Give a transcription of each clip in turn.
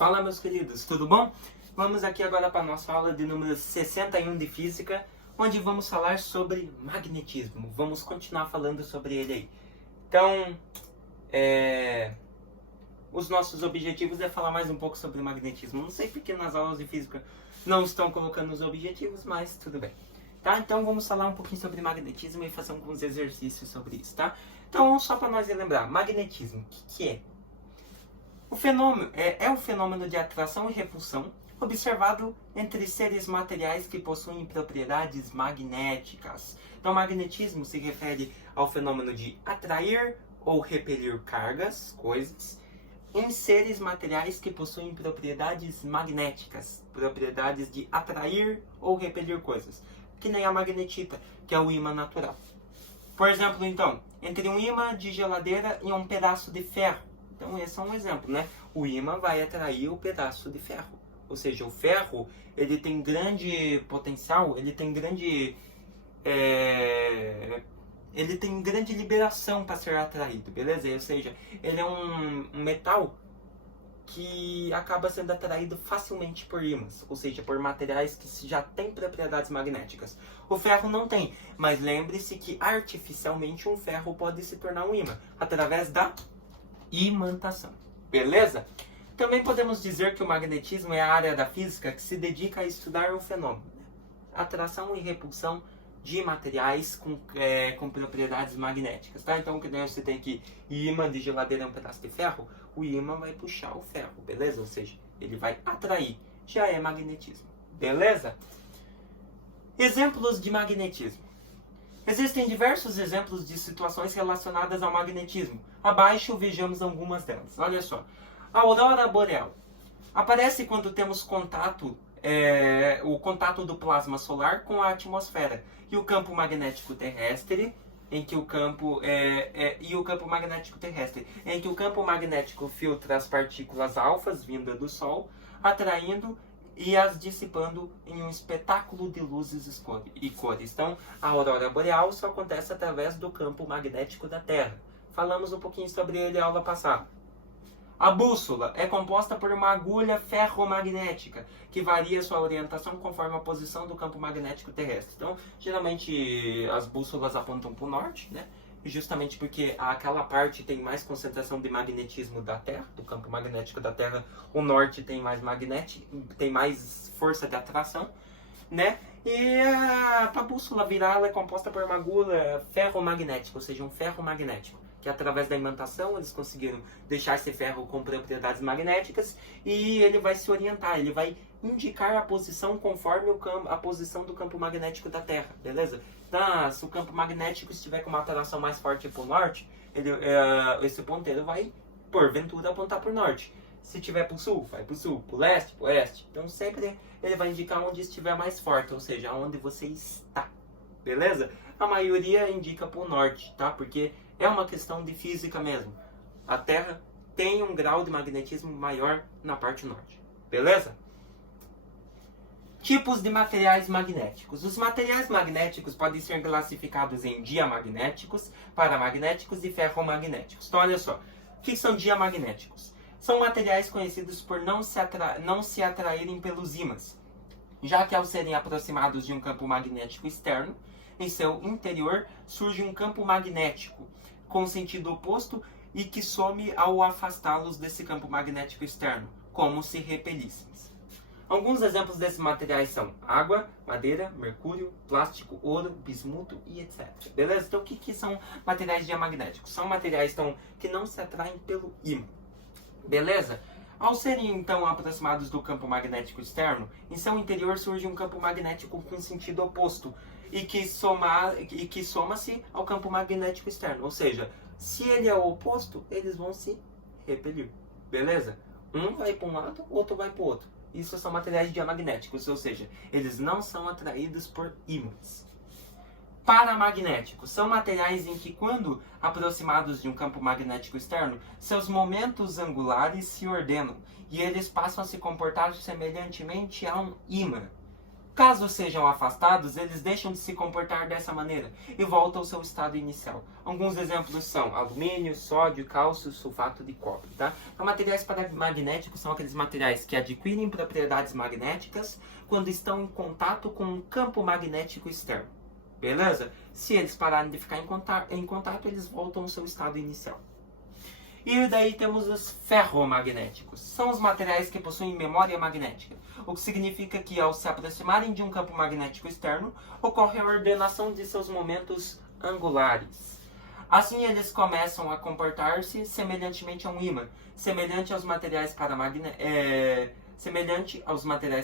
Fala, meus queridos, tudo bom? Vamos aqui agora para a nossa aula de número 61 de Física, onde vamos falar sobre magnetismo. Vamos continuar falando sobre ele aí. Então, os nossos objetivos é falar mais um pouco sobre magnetismo. Não sei porque nas aulas de Física não estão colocando os objetivos, mas tudo bem. Tá? Então vamos falar um pouquinho sobre magnetismo e fazer alguns exercícios sobre isso, tá? Então, só para nós lembrar, magnetismo, o que é? O fenômeno é um fenômeno de atração e repulsão observado entre seres materiais que possuem propriedades magnéticas. Então, magnetismo se refere ao fenômeno de atrair ou repelir cargas, coisas, em seres materiais que possuem propriedades magnéticas, propriedades de atrair ou repelir coisas, que nem a magnetita, que é o ímã natural. Por exemplo, então, entre um ímã de geladeira e um pedaço de ferro. Então, esse é um exemplo, né? O ímã vai atrair o pedaço de ferro. Ou seja, o ferro, ele tem grande potencial, ele tem grande liberação para ser atraído, beleza? Ou seja, ele é um metal que acaba sendo atraído facilmente por ímãs, ou seja, por materiais que já têm propriedades magnéticas. O ferro não tem, mas lembre-se que artificialmente um ferro pode se tornar um ímã, através da imantação, beleza? Também podemos dizer que o magnetismo é a área da física que se dedica a estudar o fenômeno atração e repulsão de materiais com propriedades magnéticas, tá? Então, que nem você tem aqui ímã de geladeira é um pedaço de ferro, o ímã vai puxar o ferro, beleza? Ou seja, ele vai atrair, já é magnetismo, beleza? Exemplos de magnetismo. Existem diversos exemplos de situações relacionadas ao magnetismo. Abaixo vejamos algumas delas. Olha só. A aurora boreal aparece quando temos o contato do plasma solar com a atmosfera e o campo magnético terrestre, em que o campo magnético filtra as partículas alfas vindas do Sol, atraindo e as dissipando em um espetáculo de luzes e cores. Então, a aurora boreal só acontece através do campo magnético da Terra. Falamos um pouquinho sobre ele na aula passada. A bússola é composta por uma agulha ferromagnética, que varia sua orientação conforme a posição do campo magnético terrestre. Então, geralmente, as bússolas apontam para o norte, né? Justamente porque aquela parte tem mais concentração de magnetismo da Terra, do campo magnético da Terra, o norte tem mais força de atração, né? E a bússola virar ela é composta por uma agulha ferromagnética, ou seja, um ferro magnético, que através da imantação eles conseguiram deixar esse ferro com propriedades magnéticas e ele vai se orientar, ele vai indicar a posição conforme a posição do campo magnético da Terra, beleza? Então, se o campo magnético estiver com uma atração mais forte para o norte, esse ponteiro vai, porventura, apontar para o norte. Se estiver para o sul, vai para o sul, para o leste, para o oeste. Então sempre ele vai indicar onde estiver mais forte, ou seja, onde você está, beleza? A maioria indica para o norte, tá? Porque é uma questão de física mesmo. A Terra tem um grau de magnetismo maior na parte norte, beleza? Tipos de materiais magnéticos. Os materiais magnéticos podem ser classificados em diamagnéticos, paramagnéticos e ferromagnéticos. Então, olha só. O que são diamagnéticos? São materiais conhecidos por não se atraírem pelos ímãs, já que ao serem aproximados de um campo magnético externo, em seu interior surge um campo magnético com sentido oposto e que some ao afastá-los desse campo magnético externo, como se repelissem. Alguns exemplos desses materiais são água, madeira, mercúrio, plástico, ouro, bismuto e etc. Beleza? Então, o que são materiais diamagnéticos? São materiais que não se atraem pelo ímã. Beleza? Ao serem, então, aproximados do campo magnético externo, em seu interior surge um campo magnético com sentido oposto e que soma-se ao campo magnético externo. Ou seja, se ele é o oposto, eles vão se repelir. Beleza? Um vai para um lado, outro vai para o outro. Isso são materiais diamagnéticos, ou seja, eles não são atraídos por ímãs. Paramagnéticos são materiais em que, quando aproximados de um campo magnético externo, seus momentos angulares se ordenam e eles passam a se comportar semelhantemente a um ímã. Caso sejam afastados, eles deixam de se comportar dessa maneira e voltam ao seu estado inicial. Alguns exemplos são alumínio, sódio, cálcio, sulfato de cobre. Tá? Então, materiais paramagnéticos são aqueles materiais que adquirem propriedades magnéticas quando estão em contato com um campo magnético externo. Beleza? Se eles pararem de ficar em contato, eles voltam ao seu estado inicial. E daí temos os ferromagnéticos. São os materiais que possuem memória magnética, o que significa que ao se aproximarem de um campo magnético externo, ocorre a ordenação de seus momentos angulares. Assim, eles começam a comportar-se semelhantemente a um ímã, semelhante aos materiais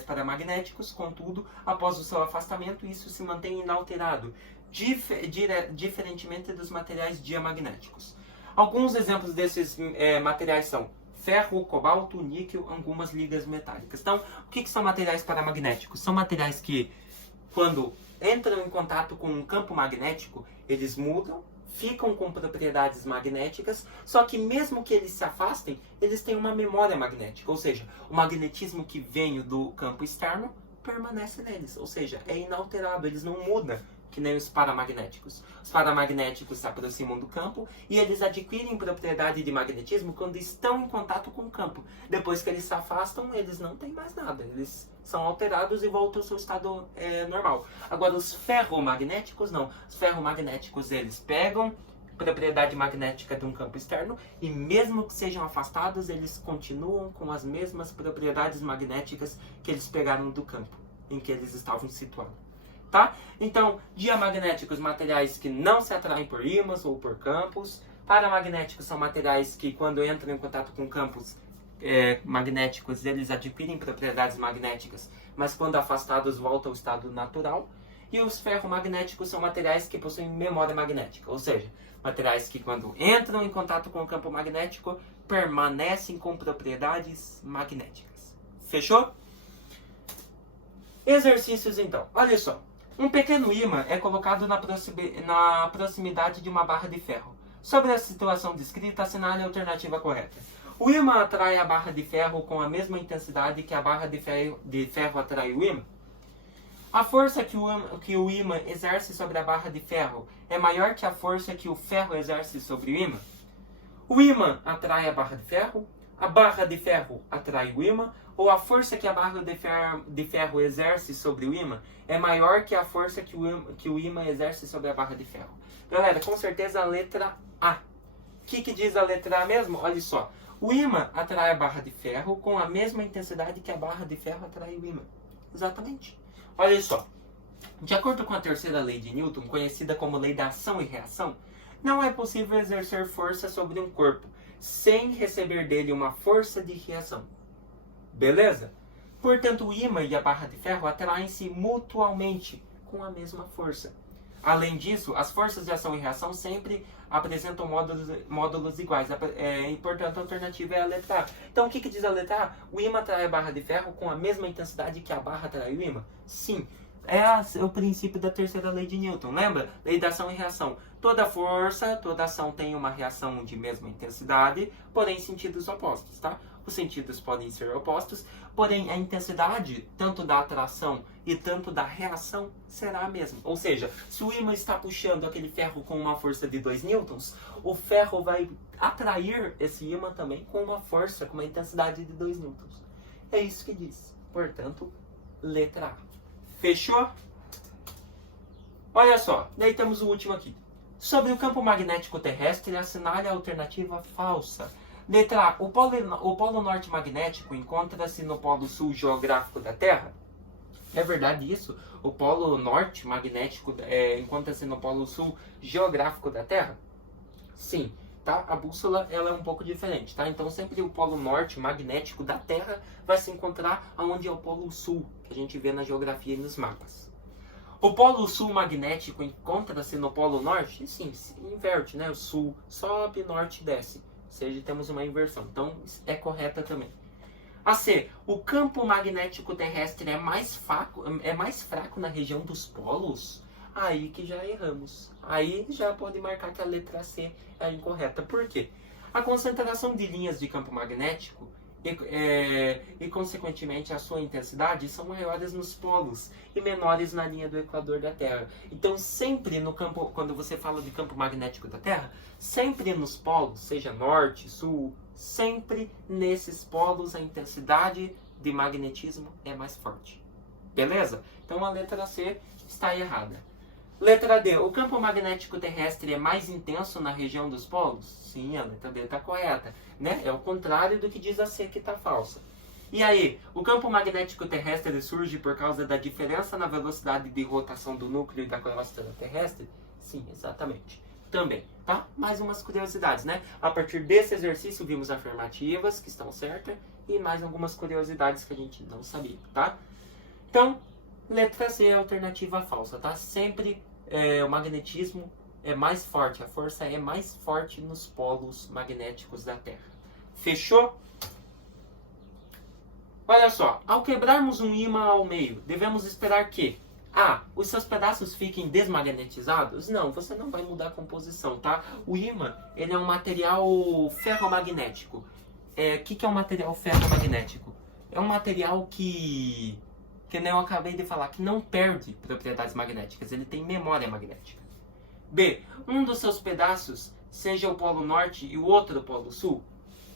paramagnéticos, contudo, após o seu afastamento, isso se mantém inalterado, diferentemente dos materiais diamagnéticos. Alguns exemplos desses materiais são ferro, cobalto, níquel, algumas ligas metálicas. Então, o que são materiais paramagnéticos? São materiais que, quando entram em contato com um campo magnético, eles mudam, ficam com propriedades magnéticas, só que mesmo que eles se afastem, eles têm uma memória magnética. Ou seja, o magnetismo que vem do campo externo permanece neles. Ou seja, é inalterado, eles não mudam. Que nem os paramagnéticos. Os paramagnéticos se aproximam do campo e eles adquirem propriedade de magnetismo quando estão em contato com o campo. Depois que eles se afastam, eles não têm mais nada. Eles são alterados e voltam ao seu estado normal. Agora, os ferromagnéticos não. Os ferromagnéticos, eles pegam propriedade magnética de um campo externo e mesmo que sejam afastados, eles continuam com as mesmas propriedades magnéticas que eles pegaram do campo em que eles estavam situados. Tá? Então, diamagnéticos, materiais que não se atraem por ímãs ou por campos. Paramagnéticos são materiais que, quando entram em contato com campos magnéticos, eles adquirem propriedades magnéticas, mas quando afastados voltam ao estado natural. E os ferromagnéticos são materiais que possuem memória magnética, ou seja, materiais que, quando entram em contato com o campo magnético, permanecem com propriedades magnéticas. Fechou? Exercícios, então. Olha só. Um pequeno ímã é colocado na proximidade de uma barra de ferro. Sobre a situação descrita, assinale a alternativa correta. O ímã atrai a barra de ferro com a mesma intensidade que a barra de ferro atrai o ímã? A força que o ímã exerce sobre a barra de ferro é maior que a força que o ferro exerce sobre o ímã? O ímã atrai a barra de ferro atrai o ímã, ou a força que a barra de ferro exerce sobre o ímã é maior que a força que o ímã exerce sobre a barra de ferro? Galera, com certeza a letra A. O que diz a letra A mesmo? Olha só. O ímã atrai a barra de ferro com a mesma intensidade que a barra de ferro atrai o ímã. Exatamente. Olha só. De acordo com a terceira lei de Newton, conhecida como lei da ação e reação, não é possível exercer força sobre um corpo sem receber dele uma força de reação. Beleza? Portanto, o ímã e a barra de ferro atraem-se mutualmente com a mesma força. Além disso, as forças de ação e reação sempre apresentam módulos iguais. E, portanto, a alternativa é a letra A. Então, o que diz a letra A? O ímã atrai a barra de ferro com a mesma intensidade que a barra atrai o ímã? Sim. É o princípio da terceira lei de Newton. Lembra? Lei da ação e reação. Toda força, toda ação tem uma reação de mesma intensidade, porém em sentidos opostos, tá? Os sentidos podem ser opostos, porém a intensidade, tanto da atração e tanto da reação, será a mesma. Ou seja, se o ímã está puxando aquele ferro com uma força de 2 newtons, o ferro vai atrair esse ímã também com uma força, com uma intensidade de 2 newtons. É isso que diz. Portanto, letra A. Fechou? Olha só, daí temos o último aqui. Sobre o campo magnético terrestre, assinale a alternativa falsa. Letra A. O polo norte magnético encontra-se no polo sul geográfico da Terra? É verdade isso? O polo norte magnético encontra-se no polo sul geográfico da Terra? Sim. Tá? A bússola ela é um pouco diferente. Tá? Então sempre o polo norte magnético da Terra vai se encontrar onde é o polo sul, que a gente vê na geografia e nos mapas. O polo sul magnético encontra-se no polo norte? Sim, se inverte, né? O sul sobe, norte desce. Ou seja, temos uma inversão. Então, é correta também. A C. O campo magnético terrestre é mais fraco na região dos polos? Aí que já erramos. Aí já pode marcar que a letra C é incorreta. Por quê? A concentração de linhas de campo magnético e, consequentemente, a sua intensidade são maiores nos polos e menores na linha do equador da Terra. Então, sempre no campo, quando você fala de campo magnético da Terra, sempre nos polos, seja norte, sul, sempre nesses polos a intensidade de magnetismo é mais forte. Beleza? Então, a letra C está errada. Letra D. O campo magnético terrestre é mais intenso na região dos polos? Sim, a letra D está correta. Né? É o contrário do que diz a C, que está falsa. E aí, o campo magnético terrestre surge por causa da diferença na velocidade de rotação do núcleo e da crosta terrestre? Sim, exatamente. Também, tá? Mais umas curiosidades, né? A partir desse exercício, vimos afirmativas, que estão certas, e mais algumas curiosidades que a gente não sabia, tá? Então, letra C é a alternativa falsa, tá? Sempre o magnetismo é mais forte, a força é mais forte nos polos magnéticos da Terra. Fechou? Olha só, ao quebrarmos um ímã ao meio, devemos esperar que os seus pedaços fiquem desmagnetizados? Não, você não vai mudar a composição, tá? O ímã, ele é um material ferromagnético. O que é um material ferromagnético? É um material que nem eu acabei de falar, que não perde propriedades magnéticas, ele tem memória magnética. B. Um dos seus pedaços seja o polo norte e o outro o polo sul?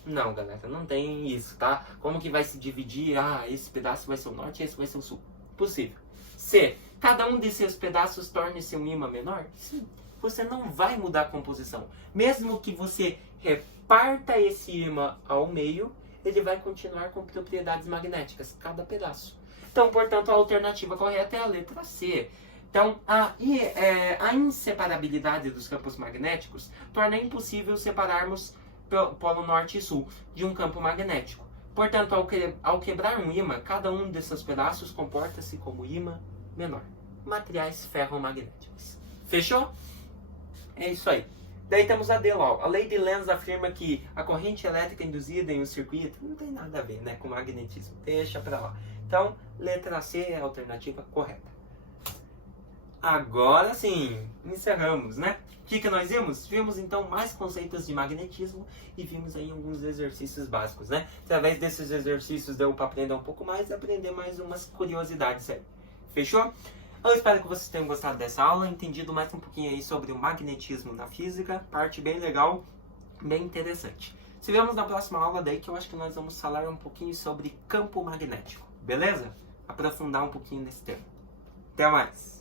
Não, galera, não tem isso, tá? Como que vai se dividir? Esse pedaço vai ser o norte e esse vai ser o sul. Possível. C. Cada um de seus pedaços torne-se um ímã menor? Sim. Você não vai mudar a composição. Mesmo que você reparta esse ímã ao meio, ele vai continuar com propriedades magnéticas, cada pedaço. Então, portanto, a alternativa correta é a letra C. Então, a inseparabilidade dos campos magnéticos torna impossível separarmos polo norte e sul de um campo magnético. Portanto, ao quebrar um ímã, cada um desses pedaços comporta-se como ímã menor. Materiais ferromagnéticos. Fechou? É isso aí. Daí temos a D lá. A lei de Lenz afirma que a corrente elétrica induzida em um circuito não tem nada a ver, né, com magnetismo. Deixa pra lá. Então, letra C é a alternativa correta. Agora sim, encerramos, né? O que nós vimos? Vimos então mais conceitos de magnetismo e vimos aí alguns exercícios básicos, né? Através desses exercícios deu para aprender um pouco mais e aprender mais umas curiosidades aí. Fechou? Eu espero que vocês tenham gostado dessa aula, entendido mais um pouquinho aí sobre o magnetismo na física, parte bem legal, bem interessante. Se vemos na próxima aula daí que eu acho que nós vamos falar um pouquinho sobre campo magnético, beleza? Aprofundar um pouquinho nesse tema. Até mais!